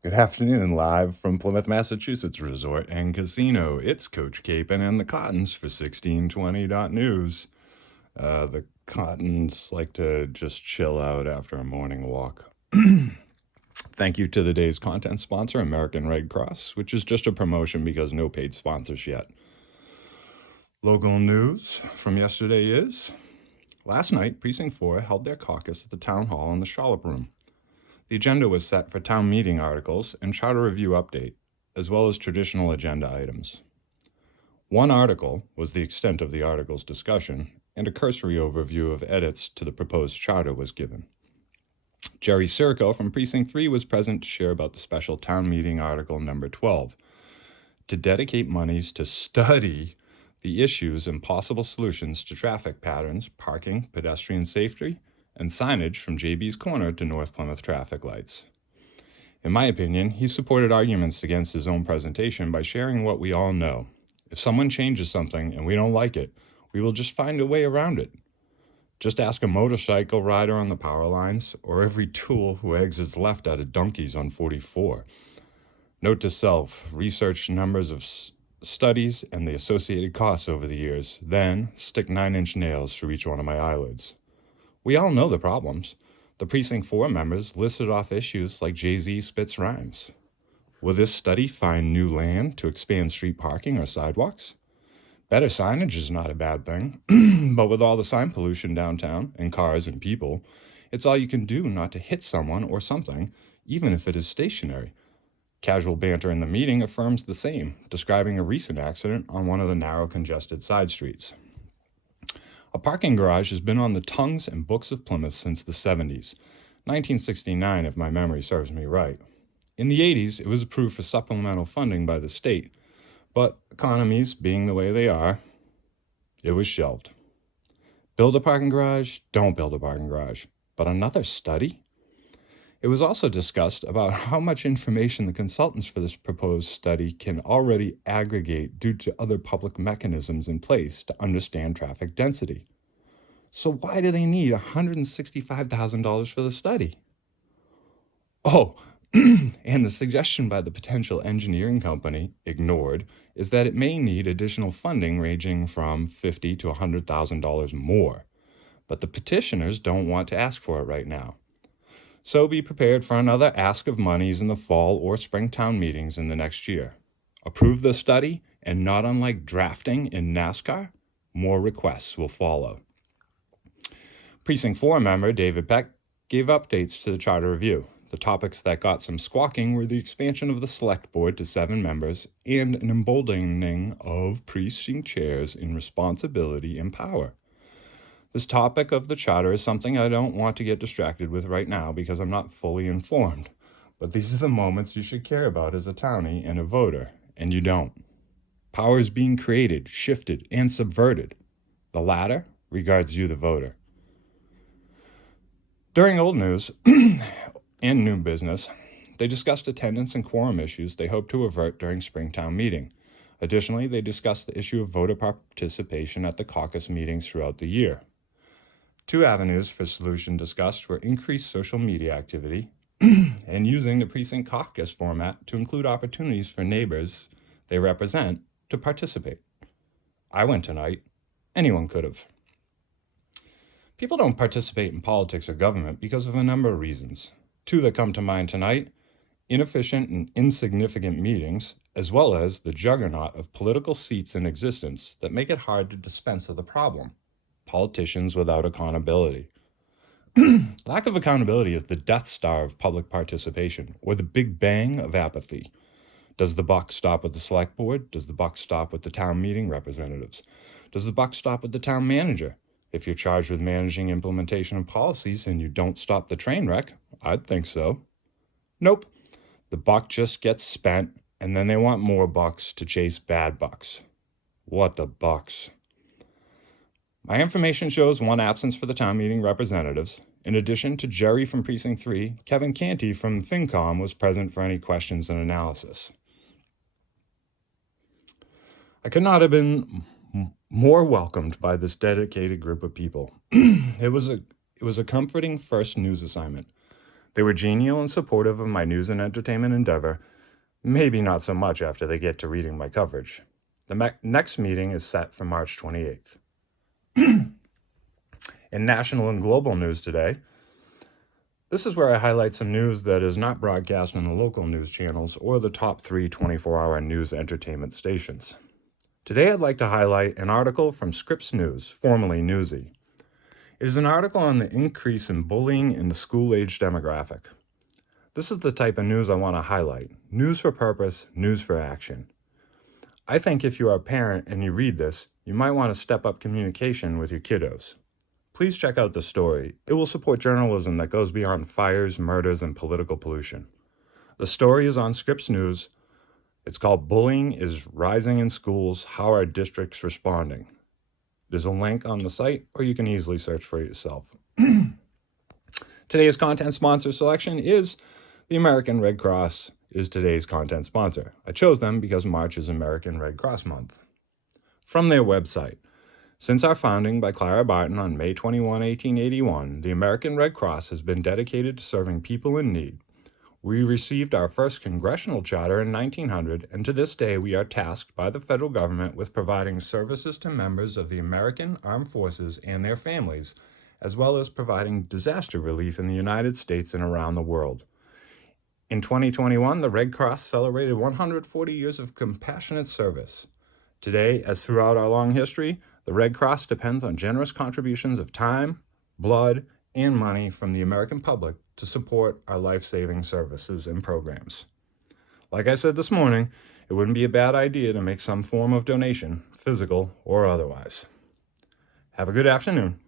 Good afternoon, live from Plymouth, Massachusetts Resort and Casino. It's Coach Capon and the Cottons for 1620.news. The Cottons like to just chill out after a morning walk. Thank you to the day's content sponsor, American Red Cross, which is just a promotion because no paid sponsors yet. Local news from yesterday is, last night, Precinct 4 held their caucus at the Town Hall in the Charlotte Room. The agenda was set for town meeting articles and charter review update, as well as traditional agenda items. One article was the extent of the article's discussion, and a cursory overview of edits to the proposed charter was given. Jerry Circo from Precinct 3 was present to share about the special town meeting article number 12, to dedicate monies to study the issues and possible solutions to traffic patterns, parking, pedestrian safety, and signage from JB's Corner to North Plymouth traffic lights. In my opinion, he supported arguments against his own presentation by sharing what we all know. If someone changes something and we don't like it, we will just find a way around it. Just ask a motorcycle rider on the power lines or every tool who exits left out of Donkeys on 44. Note to self, research numbers of studies and the associated costs over the years, then stick 9-inch nails through each one of my eyelids. We all know the problems. The Precinct 4 members listed off issues like Jay-Z spits rhymes. Will this study find new land to expand street parking or sidewalks? Better signage is not a bad thing, but with all the sign pollution downtown and cars and people, it's all you can do not to hit someone or something, even if it is stationary. Casual banter in the meeting affirms the same, describing a recent accident on one of the narrow, congested side streets. A parking garage has been on the tongues and books of Plymouth since the 70s, 1969 if my memory serves me right. In the 80s, it was approved for supplemental funding by the state, but economies being the way they are, it was shelved. Build a parking garage, don't build a parking garage. But another study? It was also discussed about how much information the consultants for this proposed study can already aggregate due to other public mechanisms in place to understand traffic density. So why do they need $165,000 for the study? Oh, and the suggestion by the potential engineering company, ignored, is that it may need additional funding ranging from $50,000 to $100,000 more. But the petitioners don't want to ask for it right now. So be prepared for another ask of monies in the fall or spring town meetings in the next year. Approve the study, and not unlike drafting in NASCAR, more requests will follow. Precinct 4 member David Peck gave updates to the charter review. The topics that got some squawking were the expansion of the select board to 7 members and an emboldening of precinct chairs in responsibility and power. This topic of the charter is something I don't want to get distracted with right now because I'm not fully informed. But these are the moments you should care about as a townie and a voter, and you don't. Power is being created, shifted, and subverted. The latter regards you, the voter. During old news and new business, they discussed attendance and quorum issues they hope to avert during Springtown meeting. Additionally, they discussed the issue of voter participation at the caucus meetings throughout the year. 2 avenues for solution discussed were increased social media activity and using the precinct caucus format to include opportunities for neighbors they represent to participate. I went tonight. Anyone could have. People don't participate in politics or government because of a number of reasons. 2 that come to mind tonight: inefficient and insignificant meetings, as well as the juggernaut of political seats in existence that make it hard to dispense with the problem: politicians without accountability. Lack of accountability is the Death Star of public participation, or the Big Bang of apathy. Does the buck stop with the select board? Does the buck stop with the town meeting representatives? Does the buck stop with the town manager? If you're charged with managing implementation of policies and you don't stop the train wreck, I'd think so. Nope. The buck just gets spent, and then they want more bucks to chase bad bucks. What the bucks? My information shows 1 absence for the town meeting representatives. In addition to Jerry from Precinct 3, Kevin Canty from FinCom was present for any questions and analysis. I could not have been more welcomed by this dedicated group of people. It was a comforting first news assignment. They were genial and supportive of my news and entertainment endeavor, maybe not so much after they get to reading my coverage. The next meeting is set for March 28th. In national and global news today, this is where I highlight some news that is not broadcast on the local news channels or the top 3 24-hour news entertainment stations. Today I'd like to highlight an article from Scripps News, formerly Newsy. It is an article on the increase in bullying in the school-age demographic. This is the type of news I want to highlight. News for purpose, news for action. I think if you are a parent and you read this, you might want to step up communication with your kiddos. Please check out the story. It will support journalism that goes beyond fires, murders, and political pollution. The story is on Scripps News. It's called Bullying is Rising in Schools, How Are Districts Responding? There's a link on the site, or you can easily search for it yourself. Today's content sponsor selection is the American Red Cross is today's content sponsor. I chose them because March is American Red Cross Month. From their website, since our founding by Clara Barton on May 21, 1881, the American Red Cross has been dedicated to serving people in need. We received our first congressional charter in 1900, and to this day we are tasked by the federal government with providing services to members of the American Armed Forces and their families, as well as providing disaster relief in the United States and around the world. In 2021, the Red Cross celebrated 140 years of compassionate service. Today, as throughout our long history, the Red Cross depends on generous contributions of time, blood, and money from the American public to support our life-saving services and programs. Like I said this morning, it wouldn't be a bad idea to make some form of donation, physical or otherwise. Have a good afternoon.